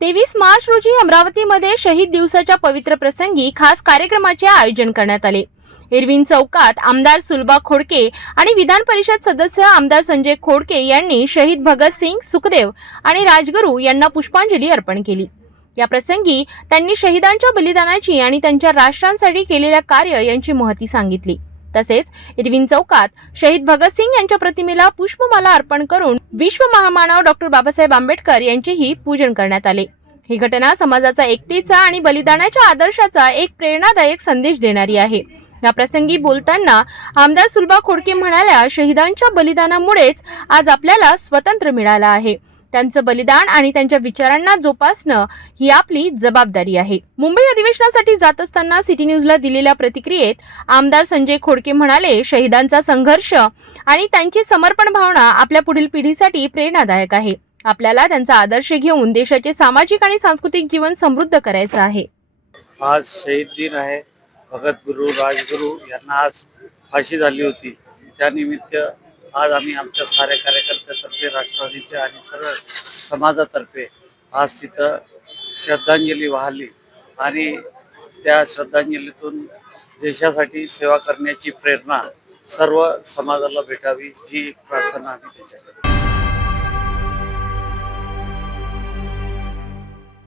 तेवीस मार्च रोजी अमरावतीमध्ये शहीद दिवसाच्या पवित्र प्रसंगी खास कार्यक्रमाचे आयोजन करण्यात आले. इरविन चौकात आमदार सुलभा खोडके आणि विधान परिषद सदस्य आमदार संजय खोडके यांनी शहीद भगतसिंग सुखदेव आणि राजगुरू यांना पुष्पांजली अर्पण केली. या प्रसंगी त्यांनी शहीदांच्या बलिदानाची आणि त्यांच्या राष्ट्रांसाठी केलेल्या कार्य यांची महती सांगितली. तसेच इरविन चौकात शहीद भगतसिंग यांच्या प्रतिमेला पुष्पमाला अर्पण करून विश्व महामानव डॉक्टर बाबासाहेब आंबेडकर यांचेही पूजन करण्यात आले. ही घटना समाजाचा एकतेचा आणि बलिदानाच्या आदर्शाचा एक प्रेरणादायक संदेश देणारी आहे. या प्रसंगी बोलताना आमदार सुलभा खोडके म्हणाल्या शहीदांच्या बलिदानामुळेच आज आपल्याला स्वतंत्र मिळालं आहे. त्यांचं बलिदान आणि त्यांच्या विचारांना जोपासणं ही आपली जबाबदारी आहे. मुंबई अधिवेशनासाठी जात असताना सिटी न्यूजला दिलेल्या प्रतिक्रियेत आमदार संजय खोडके म्हणाले शहीदांचा संघर्ष आणि त्यांची समर्पण भावना आपल्या पुढील पिढीसाठी प्रेरणादायक आहे. आपल्याला त्यांचा आदर्श घेऊन देशाचे सामाजिक आणि सांस्कृतिक जीवन समृद्ध करायचं आहे. आज शहीद दिन आहे. भगतगुरु राजगुरू यांना आज फाशी झाली होती. त्यानिमित्त आज आम्ही आमच्या साऱ्या कार्यकर्त्यातर्फे राष्ट्रवादीचे आणि सर्व समाजातर्फे आज तिथं श्रद्धांजली वाहली आणि त्या श्रद्धांजलीतून देशासाठी सेवा करण्याची प्रेरणा सर्व समाजाला भेटावी ही एक प्रार्थना आम्ही त्याच्याकडे